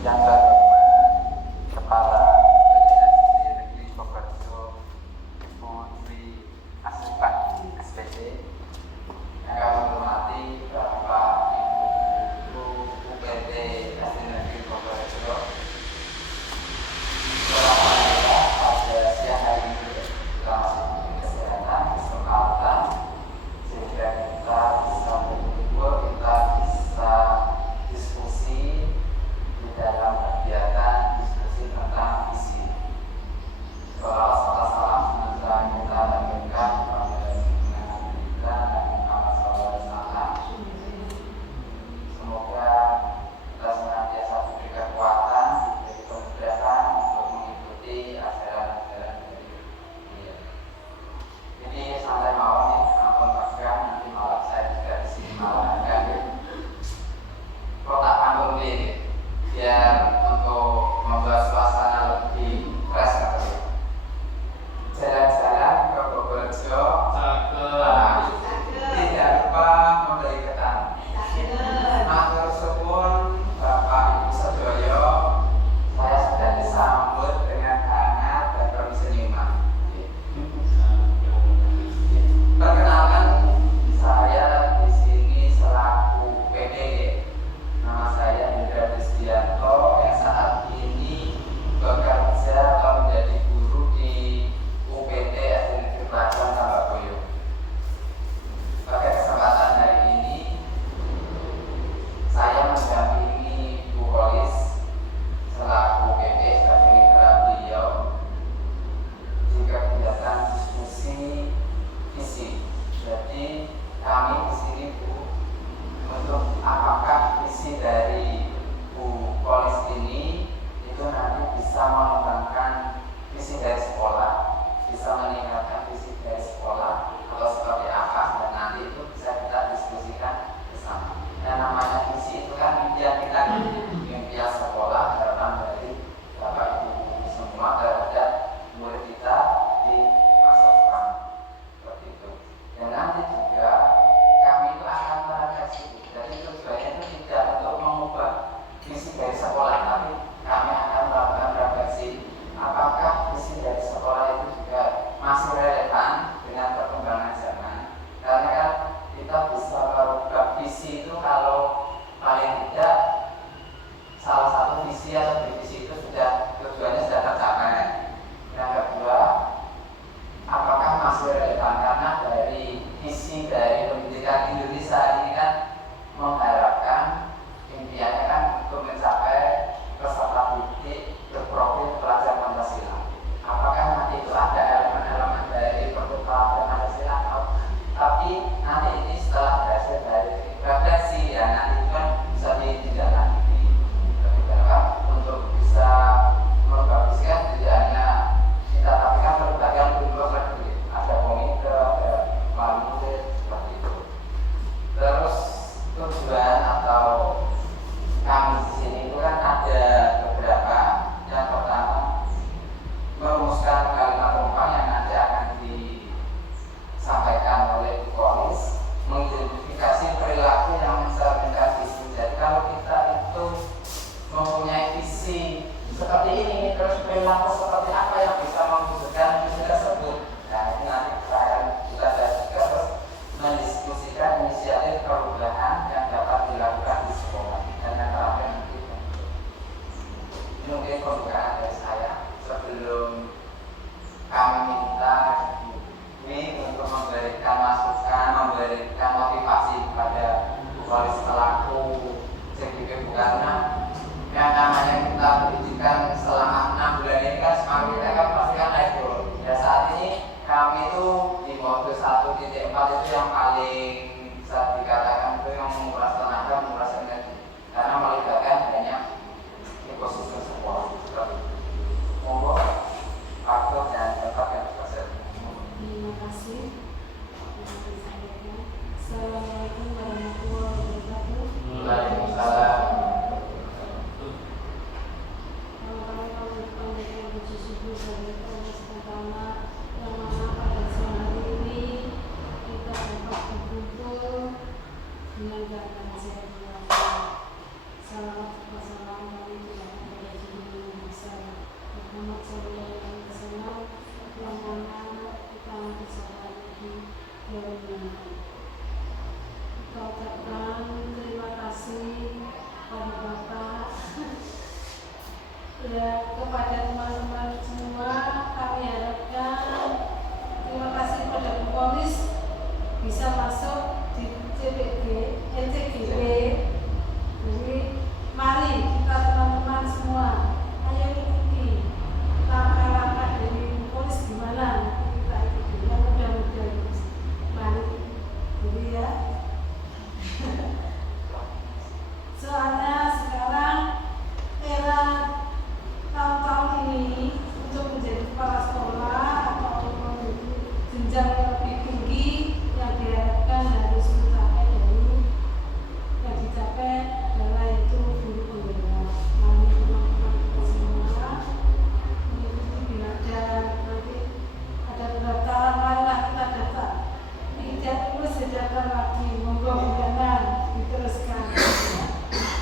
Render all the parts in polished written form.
yang terhormat Kepala PDSD Negeri Purworejo Ibu Dwi Asrifah SPD, yang kami hormati Bapak Ibu Guru UPT SD Negeri Purworejo. Alhamdulillah pada siang hari ini kita masih diberi kesehatan, kesempatan sehingga kita bisa berkumpul, kita bisa diskusi di dalam kegiatan diskusi tentang visi. Salam semoga kita lanjutkan pada junjungan kita Nabi Muhammad SAW. Semoga kita senantiasa diberi kekuatan, diberi kemudahan untuk mengikuti ajaran-ajaran dari beliau. Jadi santai mawon nih, ampun bahkan nanti malam saya juga di sini malam kan. Kotak panggung ini biar untuk membuat suasana lebih fresh kali. Jalan-jalan ke Purworejo, tidak lupa membeli ketan. Matur suwun Bapak Ibu Sedoyo, saya sudah disambut dengan hangat dan penuh senyuman. Perkenalkan, saya di sini selaku PDG. Nama saya Hendra Desdianto yang saat ini bekerja atau menjadi guru di UPT SD Negeri Pelajaran Tambakboyo. Pada kesempatan hari ini saya mendampingi Bu Polis selaku PP sebagai mitra beliau jika kegiatan diskusi visi. Jadi kami di sini Bu, untuk apakah visi dari Bu Polis ini itu nanti bisa mengembangkan visi dari sekolah, bisa meningkatkan visi dari sekolah atau seperti apa, dan nanti itu bisa kita diskusikan bersama. Yang namanya visi itu kan impian kita, impian sekolah, harapan dari Bapak Ibu semua terhadap murid kita di masa depan, seperti itu. Dan nanti juga kami itu akan merefleksi. Jadi tujuannya itu tidak untuk mengubah visi dari sekolah, tapi kami akan melakukan refleksi apakah visi dari sekolah itu juga masih relevan dengan perkembangan zaman. Karena kan kita bisa merubah visi itu kalau paling tidak salah satu visi atau divisi itu sudah tujuannya sudah tercapai. Yang kedua, apakah masih relevan, karena dari visi dari pendidikan Indonesia ini kan mengharapkan impiannya kan untuk mencapai peserta didik berprofil pelajar Pancasila. Apakah nanti itu ada elemen-elemen dari pertukaran Pancasila atau tapi nanti ini setelah berhasil dari refleksi ya nanti itu kan bisa ditindaklanjuti lebih dalam untuk bisa merubah visi kan tidak hanya kita, tapi kan melibatkan unsur lagi, ada komite, ada wali seperti itu. Terus tujuan atau kami di sini itu kan ada beberapa. Yang pertama, merumuskan kalimat penumpang yang nanti akan disampaikan oleh Bu Polis, mengidentifikasi perilaku yang mencerminkan visi. Jadi kalau kita itu mempunyai visi seperti ini, terus perilaku seperti apa yang bisa mewujudkan visi tersebut. Nah ini nanti kita juga terus mendiskusikan inisiatif perubahan yang dapat dilakukan di sekolah. Dan yang terakhir nanti ini mungkin pembukaan dari saya sebelum kami minta ini untuk memberikan masukan, memberikan motivasi kepada Bu Polis selaku CGP, karena yang namanya kita pendidikan selama 6 bulan ini kan semakin kita kan pasti kan naik turun. Ya saat ini kami itu di mode 1.4 itu yang paling bisa dikatakan itu yang menguras tenaga, menguras energi, karena melibatkan banyak ekosistem sekolah seperti itu. Monggo waktu dan tempat yang dipersiapkan. Terima kasih. Assalamualaikum warahmatullahi wabarakatuh. Waalaikumsalam.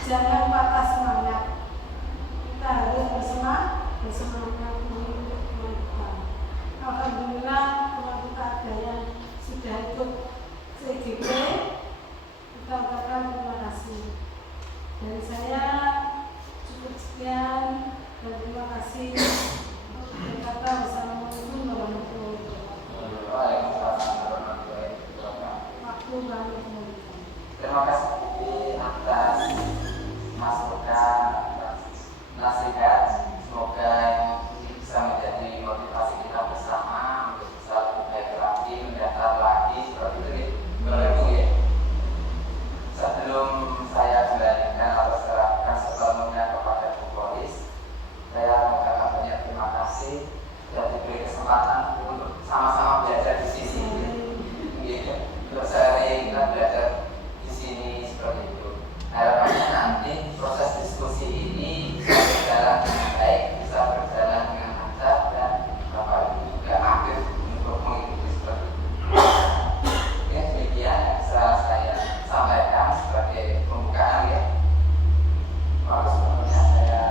jangan patah semangat. Kita harus bersemangat untuk kemajuan. Alhamdulillah teman kita ada yang sudah ikut CGP, kita ucapkan terima kasih. Dari saya cukup sekian dan terima kasih. Berkata wassalamualaikum warahmatullahi wabarakatuh. Waalaikumsalam warahmatullahi wabarakatuh. Waktu kami kembali. Terima kasih atas masukan, nasihat. Semoga ini bisa menjadi motivasi kita bersama untuk bisa lebih baik lagi, mendaftar lagi seperti itu ya. Boleh Bu ya. Sebelum saya kembalikan atau serahkan sepenuhnya kepada Bu Polis, saya mengucapkan banyak terima kasih dan diberi kesempatan untuk sama-sama belajar di sini. Untuk sehari kita belajar di sini seperti itu. Harapannya nanti proses diskusi ini bisa berjalan dengan baik, bisa berjalan dengan lancar dan Bapak Ibu juga aktif untuk mengikuti seperti itu. Ya, demikian yang bisa saya sampaikan sebagai pembukaan ya. Lalu sebelumnya saya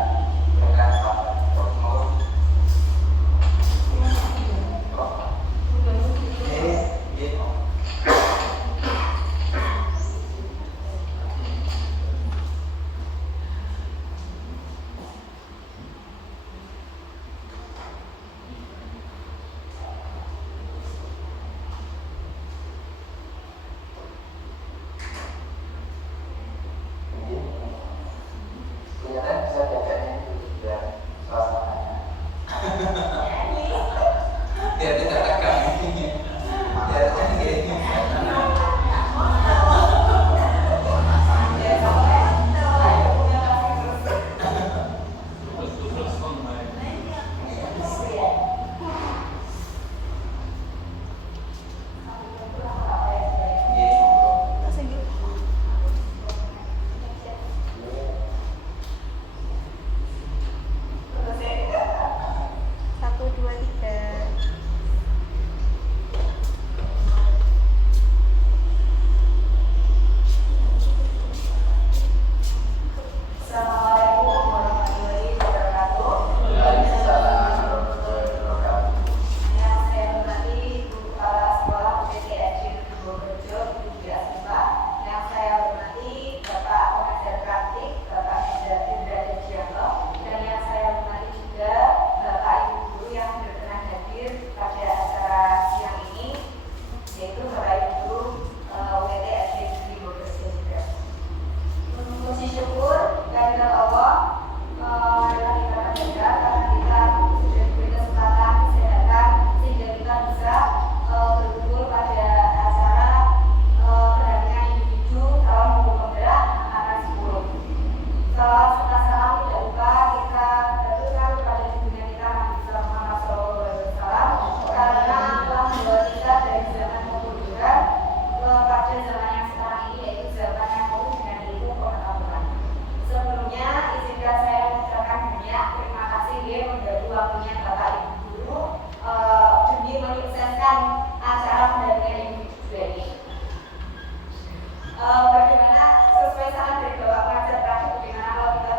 berikan kepada Prof. Kelihatan bisa jaganya itu biar suasananya biar tidak tegang biar gini. Bagaimana sesuai saran dari Bapak Pengajar tadi, bagaimana kalau kita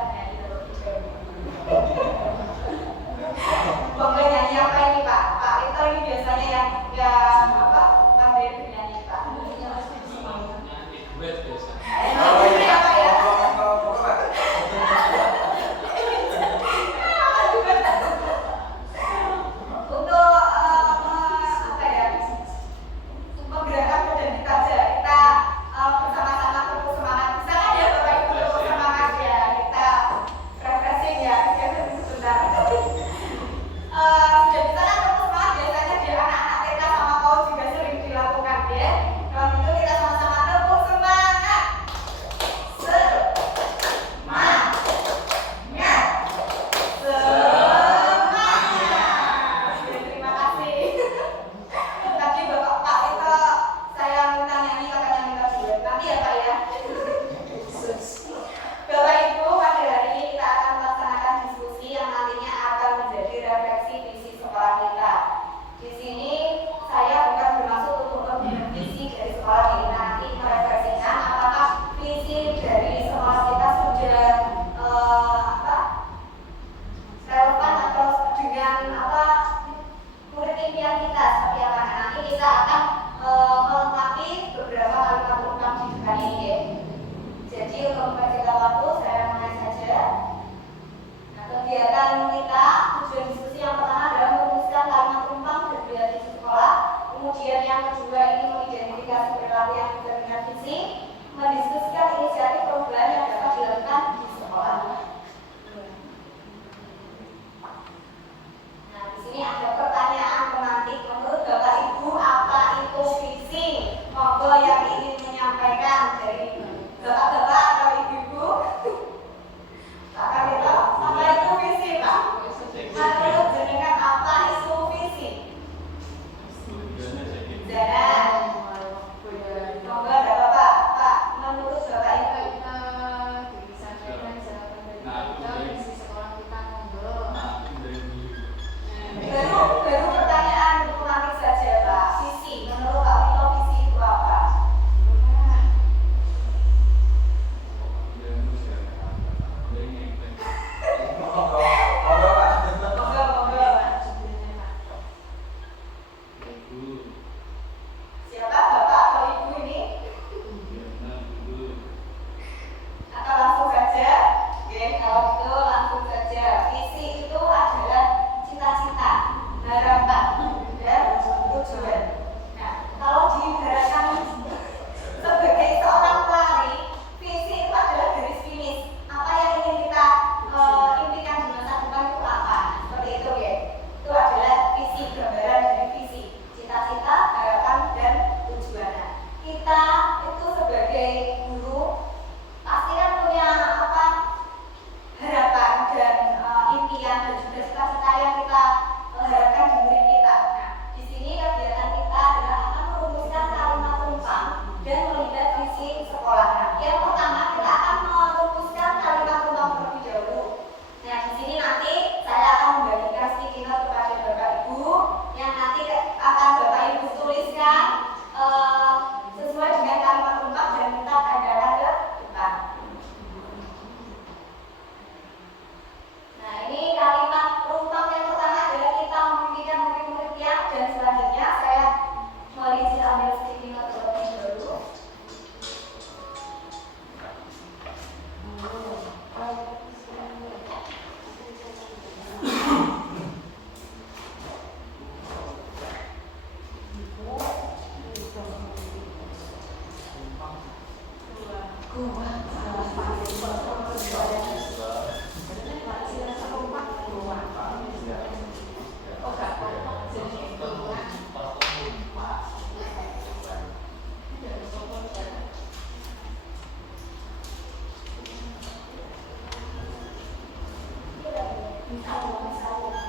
Minta doa saya.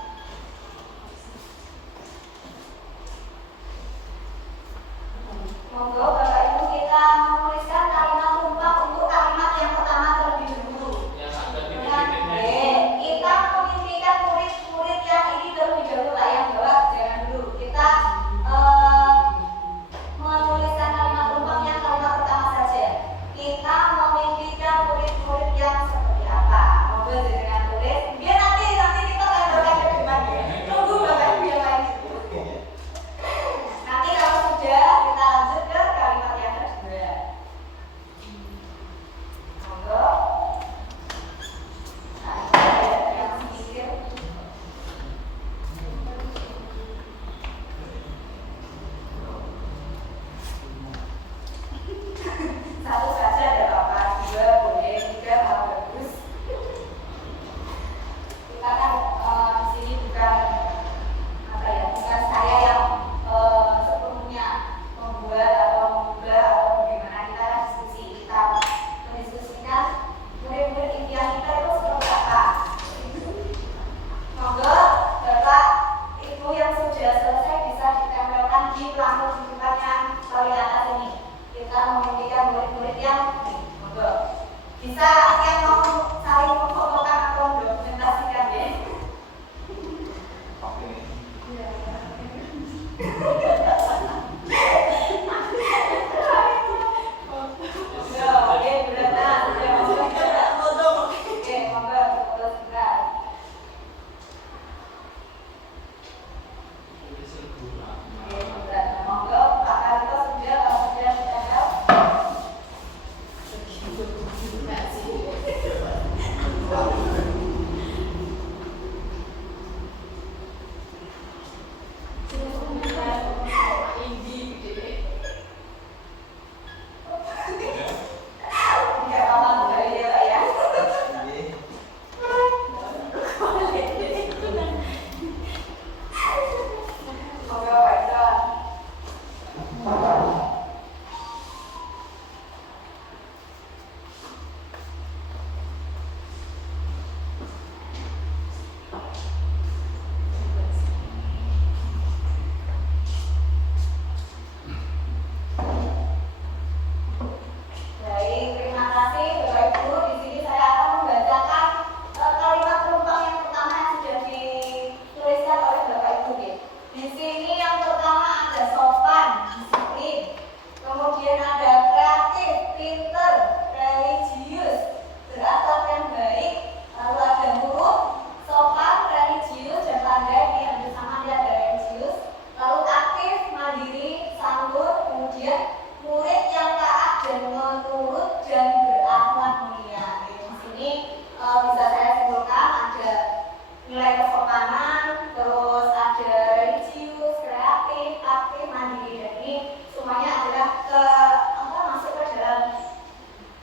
Monggo Bapak Ibu kita menuliskan kalimat tumpah untuk kalimat yang pertama terlebih dahulu. Yang ada di Kita memimpikan murid-murid yang ini terlebih dahulu, Pak, yang bawah jangan dulu. Kita menuliskan kalimat tumpah yang kalimat pertama saja. Kita memimpikan murid-murid yang seperti apa? Monggo dengan tulis. Biar nanti kita tempelkan ke depan ya. Tunggu Bapak Ibu yang lain dulu. Nanti kalau sudah kita lanjut ke kalimat yang kedua. Monggo. Nah, ini ada yang sedikit. Satu saja ada apa? Dua boleh, tiga kalau bagus. Kita kan di sini bukan bukan saya yang sepenuhnya membuat atau mengubah atau bagaimana. Kita kan diskusi, kita mendiskusikan murid-murid impian kita itu seperti apa. Monggo Bapak Ibu yang sudah selesai bisa ditempelkan di pelanggan kehidupan yang paling atas ini. Kita memimpikan murid-murid yang monggo bisa yang mau saling memfotokan atau mendokumentasikan ya. Oke. Oke, benar. Oke, monggo foto sebentar. Oke, benar. Monggo Pak Karito sudah ditempel. Tidak apa-apa dari ya Pak ya. Monggo Pak Iton. Baik, terima kasih Bapak Ibu. Di sini saya akan membacakan kalimat penumpang yang pertama yang sudah dituliskan oleh Bapak Ibu. Di sini yang pertama ada sopan, disiplin. Kemudian ada kreatif, pinter, religius, berakhlak yang baik. Lalu ada nurut, sopan, religius, dan pandai. Ini yang bersama dia ada religius. Lalu aktif, mandiri, sanggup. Kemudian murid yang taat dan menurut dan berakhlak mulia. Di sini bisa saya simpulkan ada nilai kesopanan, terus ada religius, kreatif, aktif, mandiri. Dan ini semuanya adalah masuk ke dalam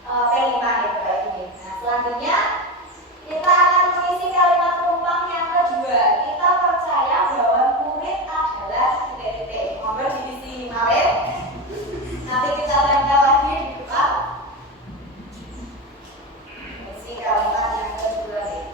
P5 ya Bapak Ibu. Nah, selanjutnya kita akan mengisi kalimat penumpang yang kedua. Kita percaya bahwa murid adalah titik-titik. Monggo diisi Mawet. Nanti kita tempel lagi di depan. Isi kalimat yang kedua nih.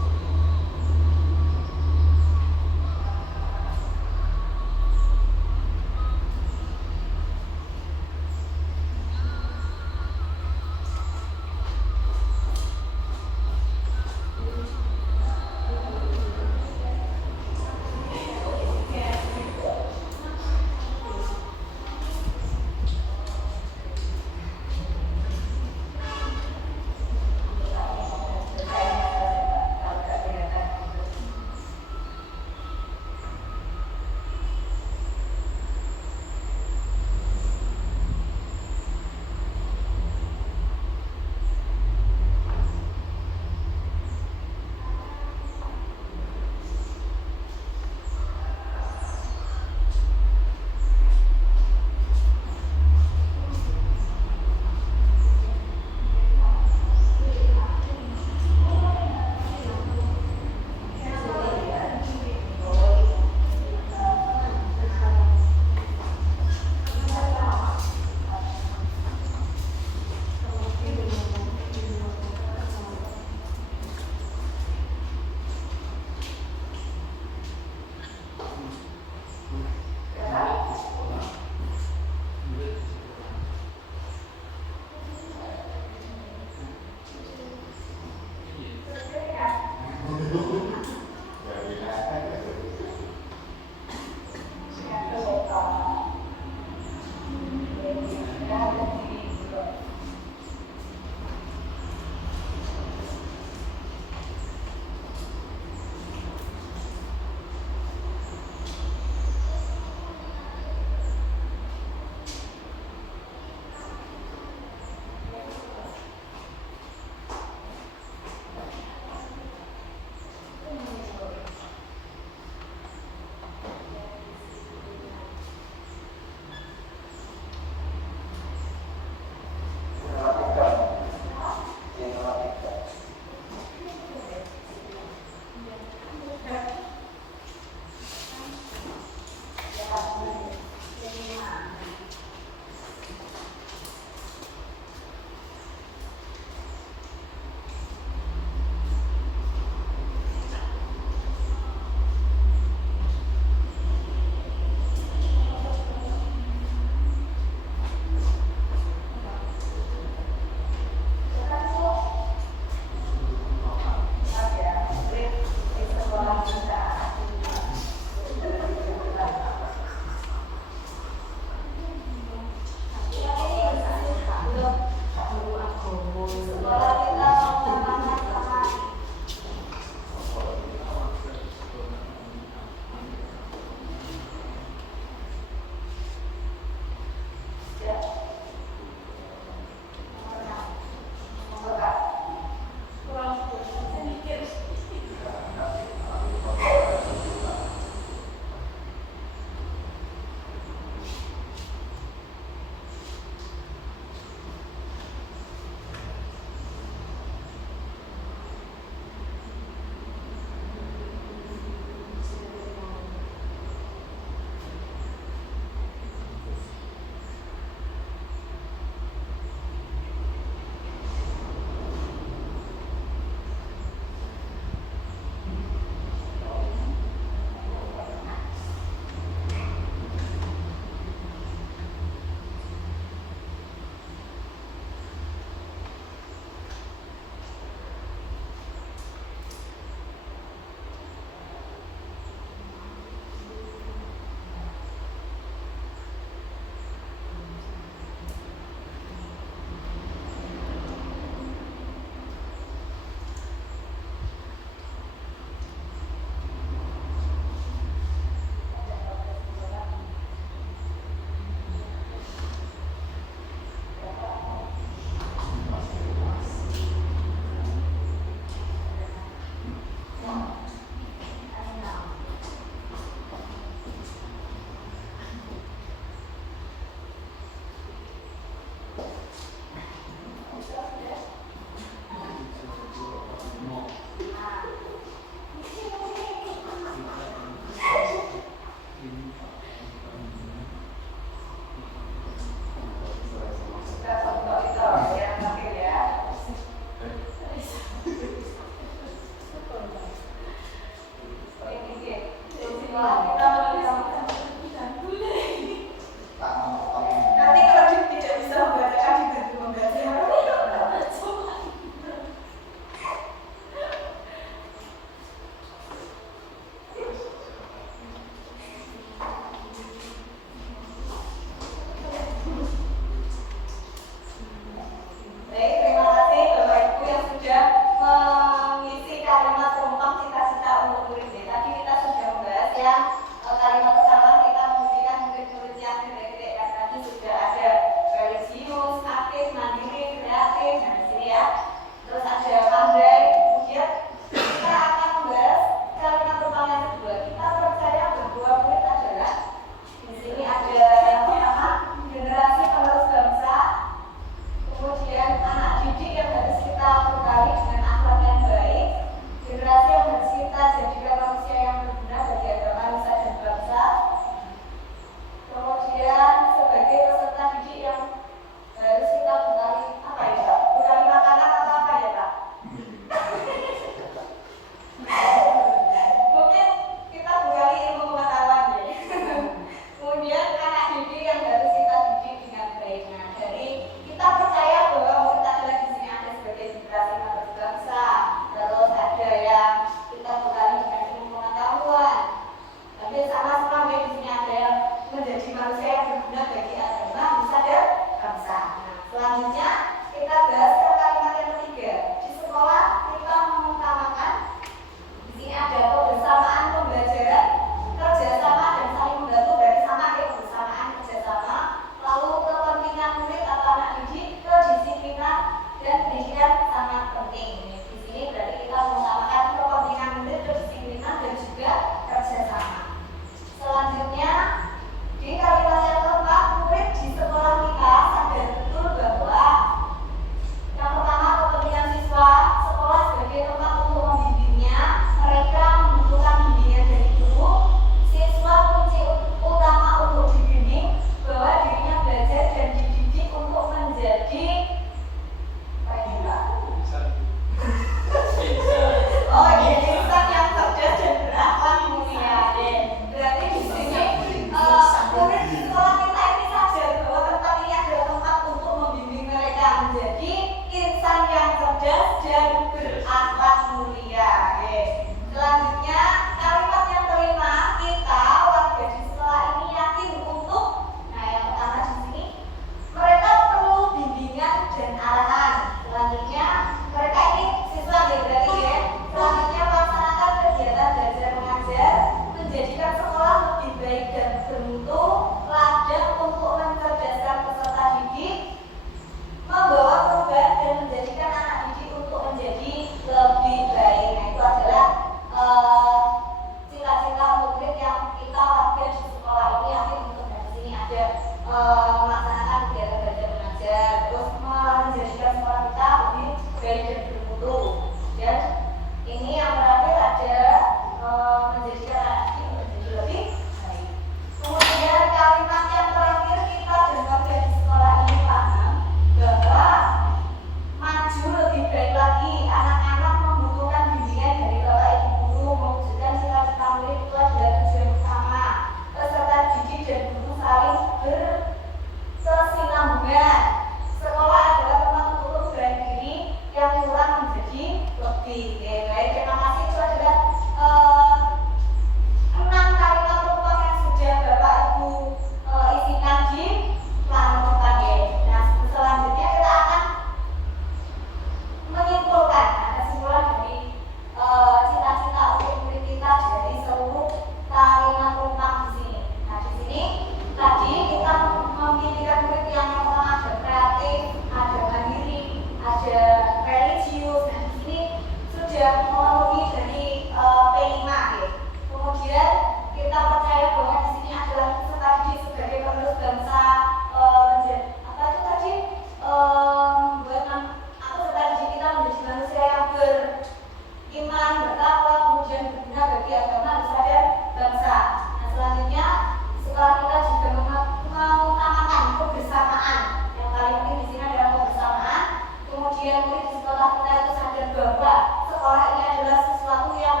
setelah kita itu sadar bahwa sekolah ini adalah sesuatu yang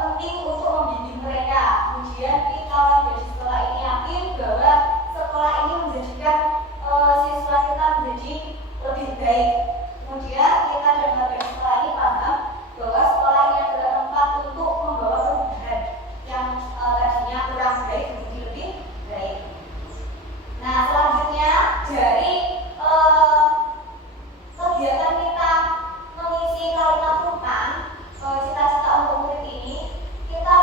penting untuk membimbing mereka, kemudian kita menjadi sekolah ini yakin bahwa sekolah ini menjadikan siswa kita menjadi lebih baik. Kemudian kita dan warga di sekolah ini paham bahwa sekolah ini adalah tempat untuk membawa perubahan yang tadinya kurang baik menjadi lebih baik. Nah, selanjutnya dari kegiatan kita mengisi kalimat hutang cita-cita untuk murid ini, kita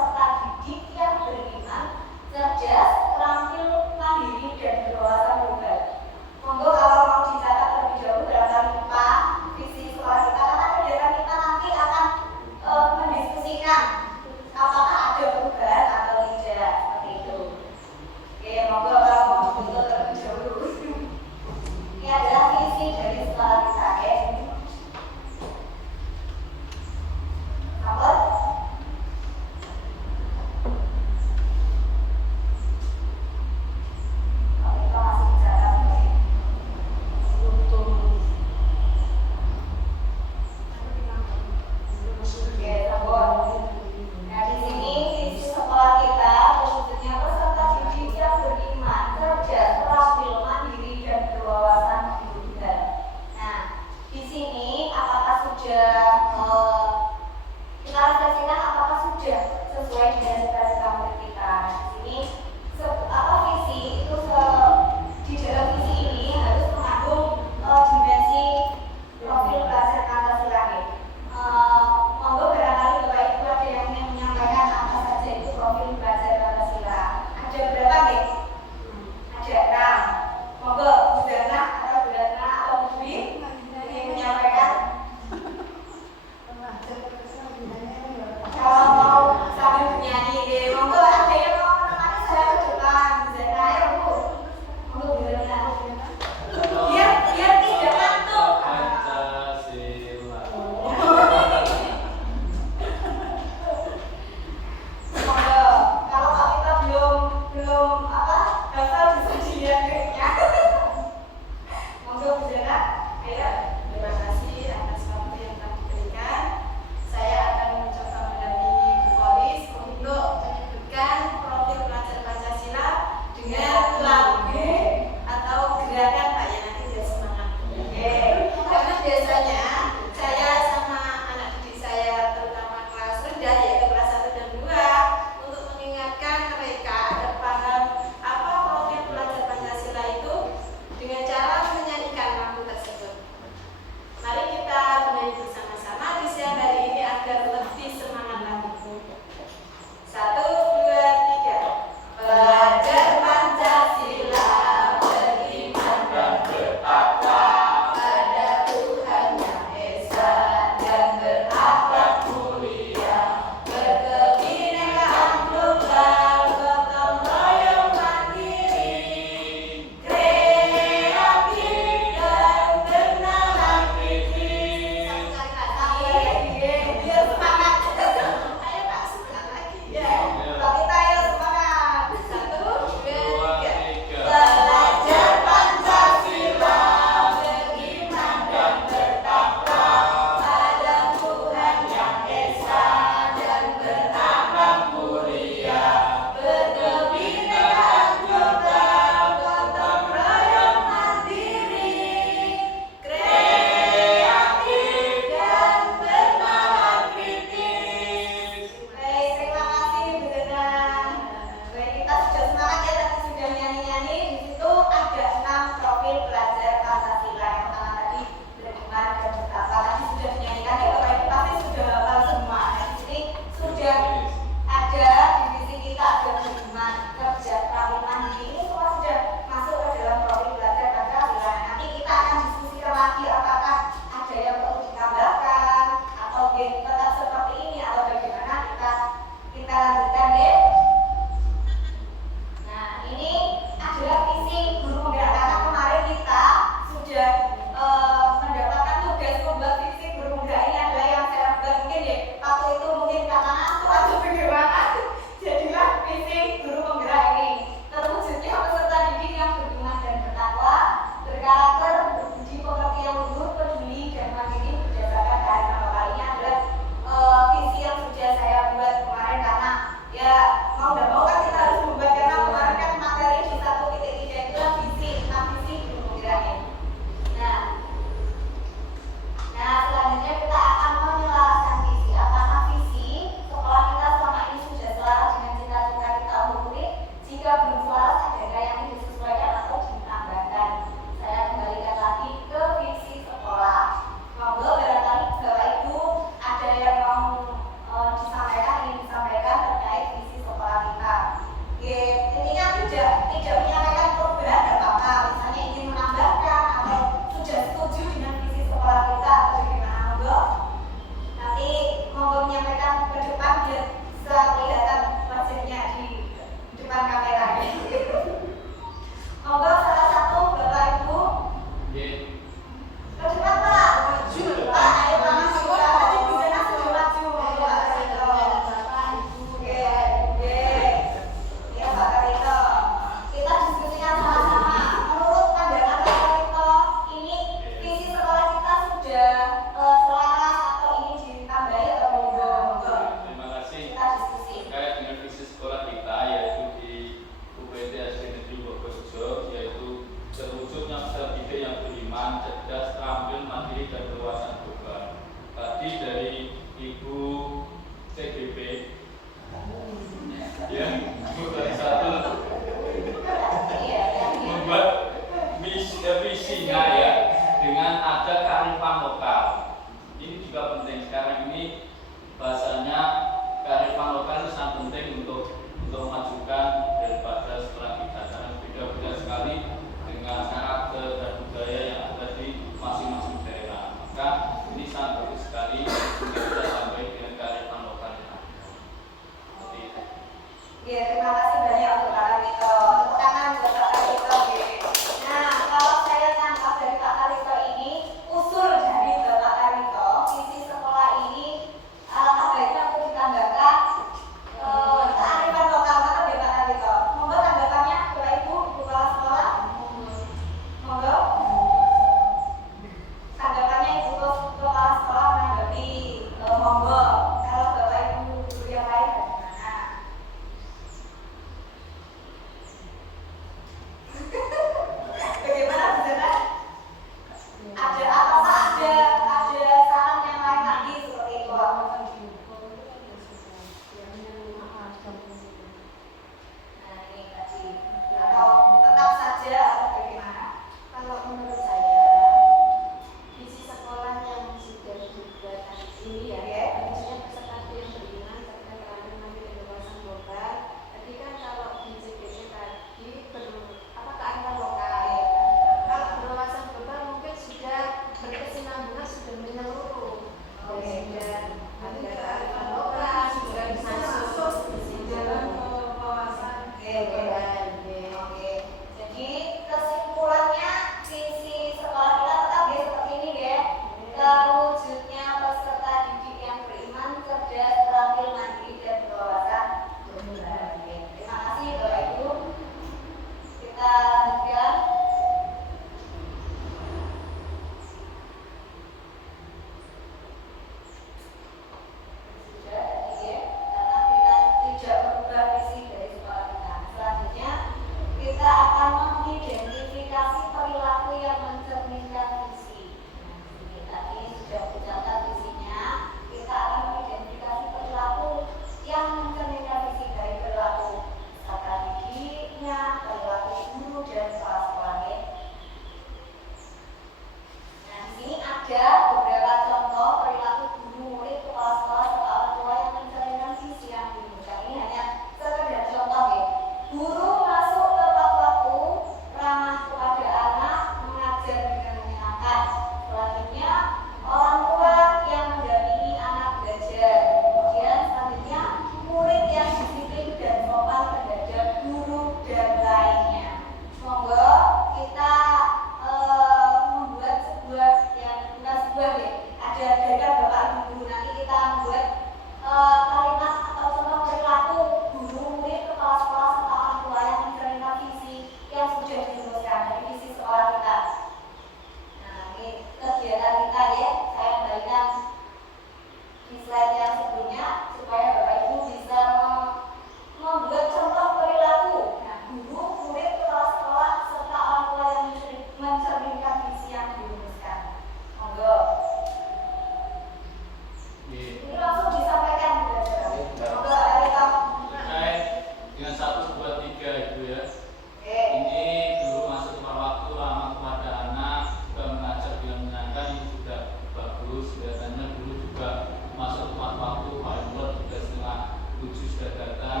Ibu ya. Oke. Ini dulu masuk tepat waktu, ramah kepada anak, juga mengajar dengan menyenangkan, ini juga bagus. Kelihatannya dulu juga masuk tepat waktu, Pak Imron juga setengah 7 sudah datang.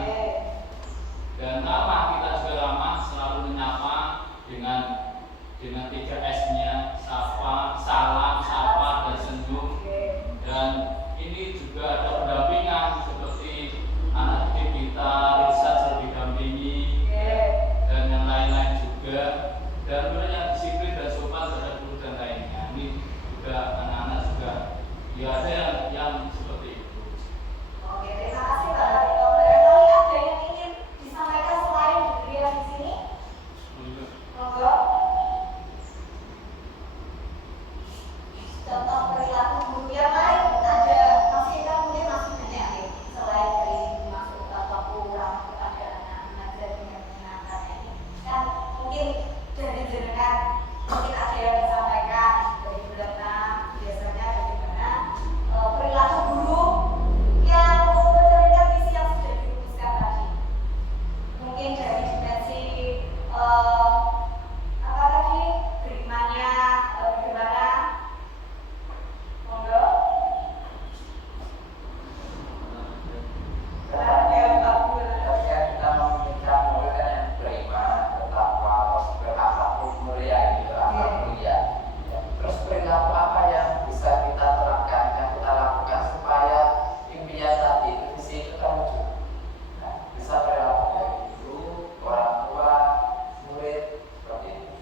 Dan ramah, kita juga ramah, selalu menyapa dengan 3 S-nya, sapa, salam, sapa, dan senyum. Dan ini juga ada pendampingan seperti anak didik kita, riset selalu didampingi, dan yang lain-lain juga. Dan mereka yang disiplin dan sopan terhadap guru dan lainnya. Ini juga anak-anak juga, ya ada yang seperti itu. Oke, terima kasih Pak Tarito. Barangkali ada yang ingin disampaikan selain beliau di sini? Monggo. Contoh perilaku guru yang lain ada, masih kan mungkin masih banyak ya, selain dari masuk ke waktu ramah kepada anak mengajar dengan menyenangkan ini. Kan mungkin dari jenengan mungkin ada yang disampaikan dari Belanda biasanya bagaimana perilaku guru yang mencerminkan visi yang sudah dirumuskan tadi. Mungkin dari dimensi apa tadi, berimannya bagaimana. Monggo. Harusnya kita meminta murid kan yang beriman, bertakwa, berakhlak mulia gitu, akhlak mulia. Ya, terus perilaku apa yang bisa kita terapkan, yang kita lakukan supaya impian tadi itu visi itu terwujud. Nah, bisa perilaku dari guru, orang tua, murid, seperti itu.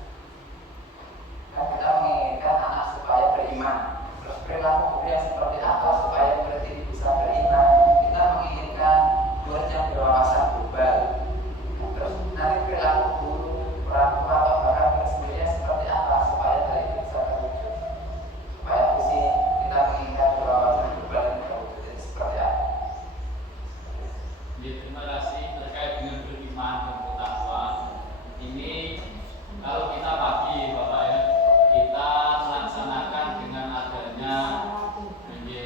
Kan kita menginginkan anak supaya beriman. Terus perilaku guru yang seperti apa supaya murid ini bisa beriman? Kita menginginkan murid yang berwawasan global. Nah, terus nanti perilaku guru, orang tua atau bahkan murid sendiri seperti apa supaya hal itu bisa terwujud? Supaya visi kita menginginkan berwawasan global ini terwujud ini seperti apa? Ya, terima kasih terkait dengan beriman dan bertakwa. Ini kalau kita pagi Bapak ya, kita melaksanakan dengan adanya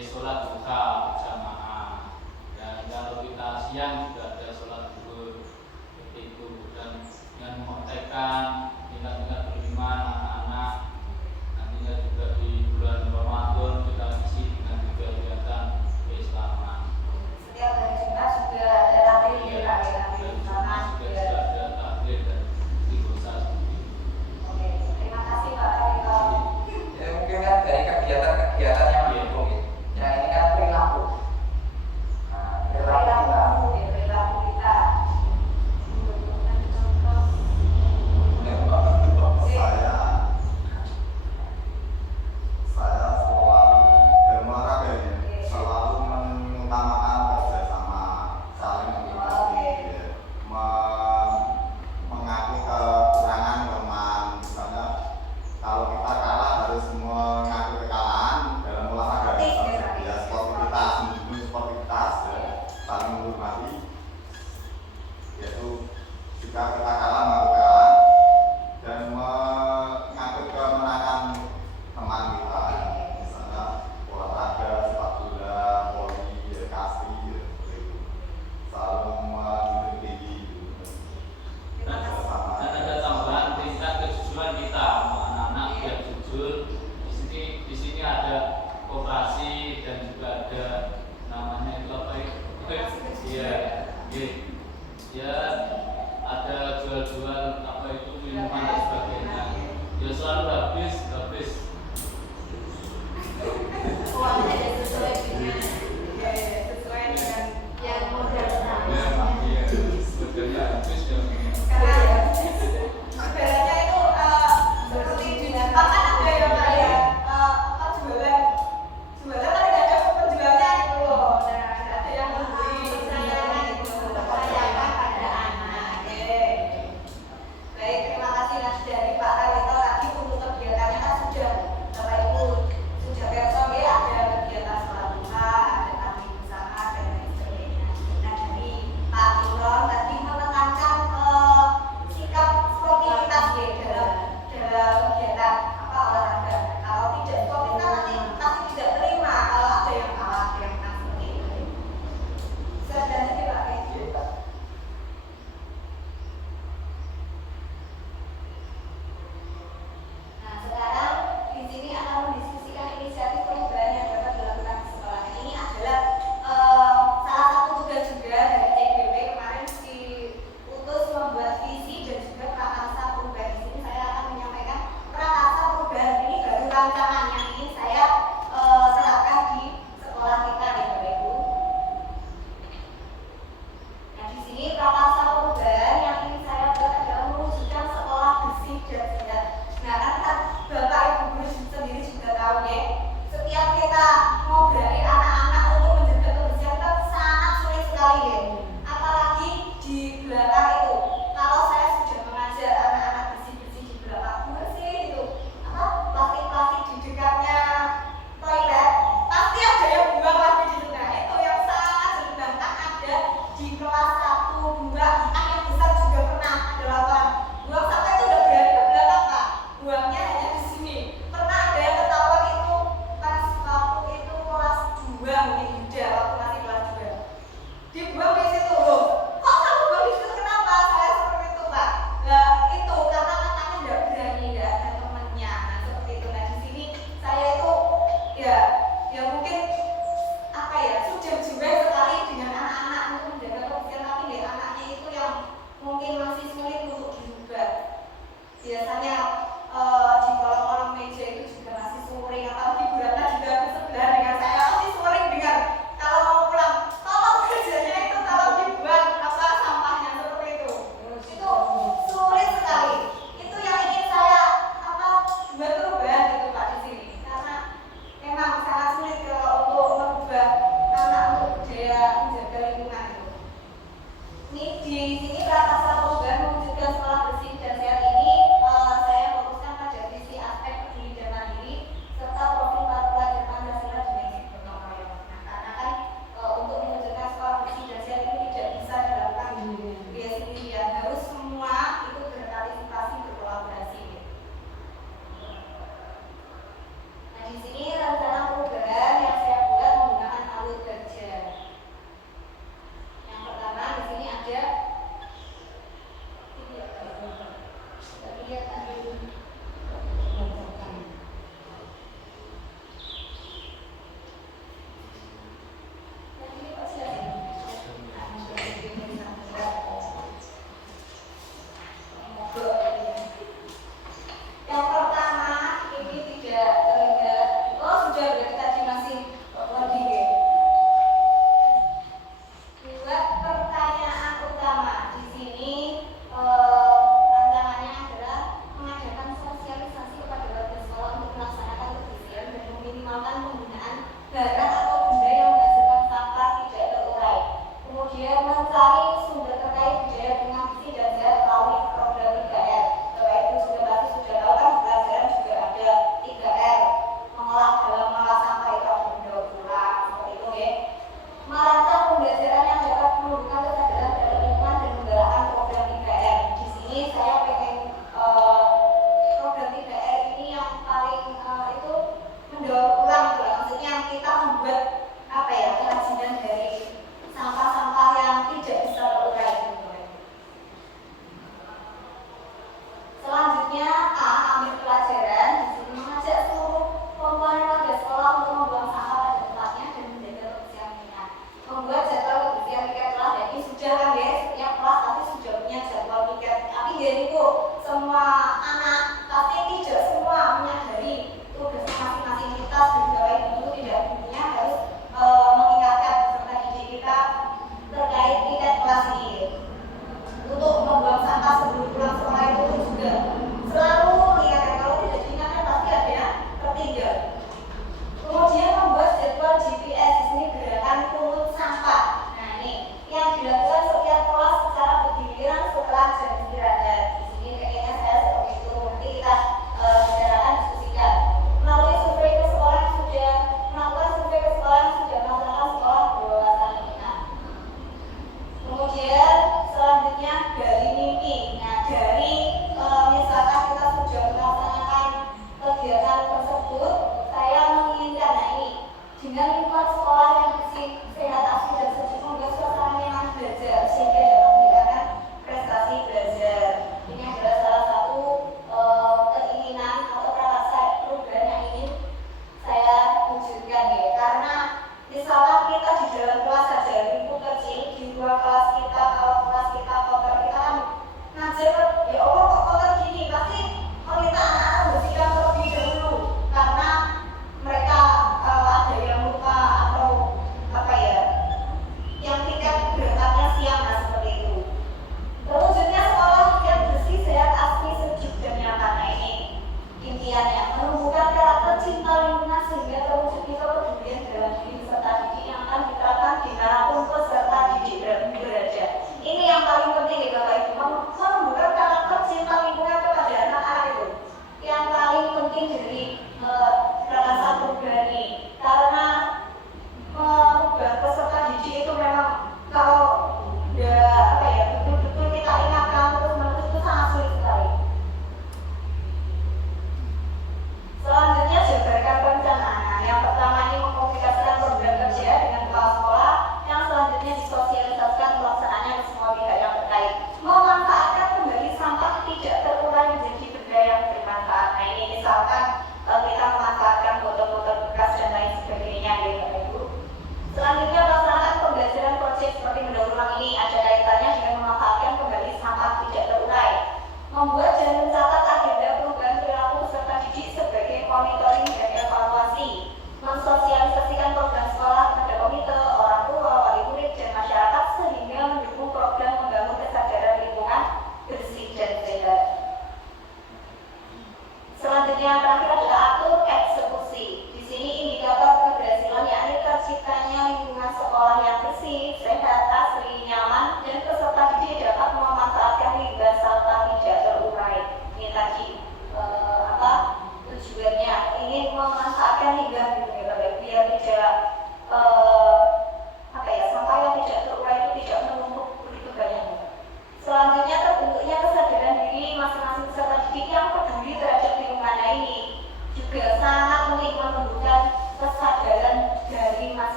sholat duha berjamaah. Dan kalau kita siang juga ada sholat zuhur seperti itu. Dan dengan mempraktekkan tingkat-tingkat beriman anak-anak, nantinya juga di bulan Ramadan kita isi dengan juga kegiatan keislaman. Setiap hari Jumat juga ada takbir ya Pak, ya, takbir bersama juga. Ada takbir dan istighosah seperti itu. Oke, terima kasih Pak Tarito. Ya mungkin kan dari kegiatan-kegiatan yang mendukung itu. Yang ini kan perilaku. Nah, perilaku kita. Perilaku kita. Saya selalu berolahraga ya, selalu mengutamakan kerjasama, saling mengikuti, mengakui kekurangan teman. Misalnya kalau kita kalah harus mengakui kekalahan dalam olahraga. Ya sportivitas, mendukung sportivitas, ya, saling menghormati. Yaitu jika kita kalah mengakui kekalahan dan mengakui kemenangan teman kita, misalnya olahraga, sepak bola, voli, ya, kasih, ya, seperti itu. Selalu menjunjung tinggi Dan ada tambahan tingkat kejujuran kita, anak-anak biar jujur. Di sini ada koperasi dan juga ada namanya itu apa ya? Iya, ya ada jual-jual apa itu minuman dan sebagainya. Ya selalu habis. Uangnya ada sesuai dengan yang modal Ya, iya, sebetulnya habis ya. karena ibaratnya itu seperti di Jepang kan ada ya Pak ya, apa jualan kan tidak ada penjualnya gitu loh. Nah, tidak ada yang membeli persayangan itu, persayangan pada anak. Oke. Baik, terima kasih Mas dari Pak Tarito tadi untuk kegiatannya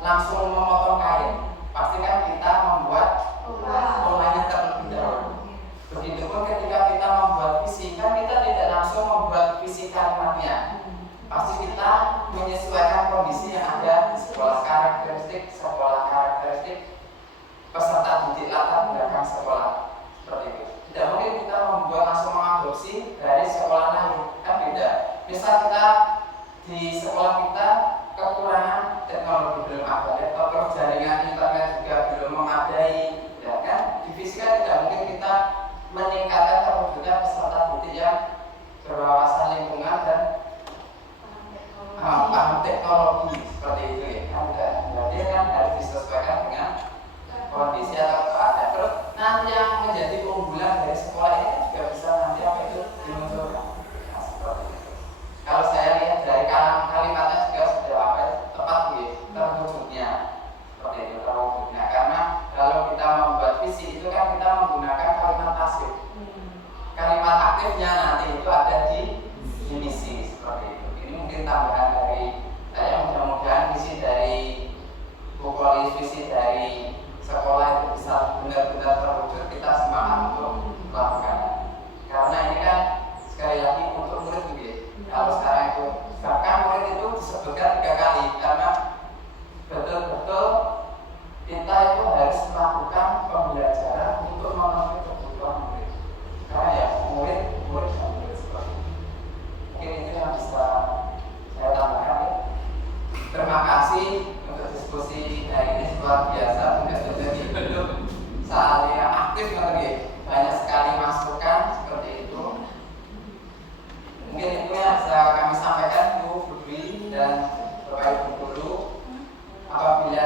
langsung memotong kain, pastikan kita membuat polanya terlebih dahulu. Begitupun ketika kita membuat visi, kan kita tidak langsung membuat visi kalimatnya. Pasti kita menyesuaikan kondisi yang ada, sekolah karakteristik, peserta didik latar belakang sekolah, seperti itu. Tidak mungkin kita membuat langsung mengadopsi dari sekolah lain, kan beda. Misal kita di sekolah kita kekurangan teknologi belum ada, laptop, jaringan internet juga belum memadai, ya kan? Di fisika tidak mungkin kita meningkatkan terwujudnya peserta didik yang berwawasan lingkungan dan paham teknologi seperti itu, ya kan? Berarti kan harus disesuaikan dengan kondisi atau keadaan. Terus nanti yang menjadi keunggulan dari sekolah ini juga bisa nanti apa itu dimunculkan. Nah, seperti itu. Kalau saya lihat dari kalimatnya juga sudah apa tepat terwujudnya, seperti itu terwujudnya. Karena kalau kita membuat visi itu kan kita menggunakan kalimat pasif. Kalimat aktifnya nanti itu ada di misi, seperti itu. Ini mungkin tambahan dari saya, mudah-mudahan visi dari Bukolis, visi dari sekolah itu bisa benar-benar terwujud. Kita semangat untuk melakukan, karena ini kan sekali lagi untuk murid juga. Kalau sekarang itu bahkan murid itu disebutkan 3 kali, karena betul-betul kita itu harus melakukan pembelajaran untuk memenuhi kebutuhan murid. Karena ya murid seperti itu. Mungkin itu yang bisa saya tambahkan, ya. Terima kasih untuk diskusi hari ini, luar biasa. Belum saling aktif lagi, banyak sekali masukan seperti itu. Mungkin itu yang bisa kami sampaikan, Bu Dwi dan Bapak Ibu guru. Apabila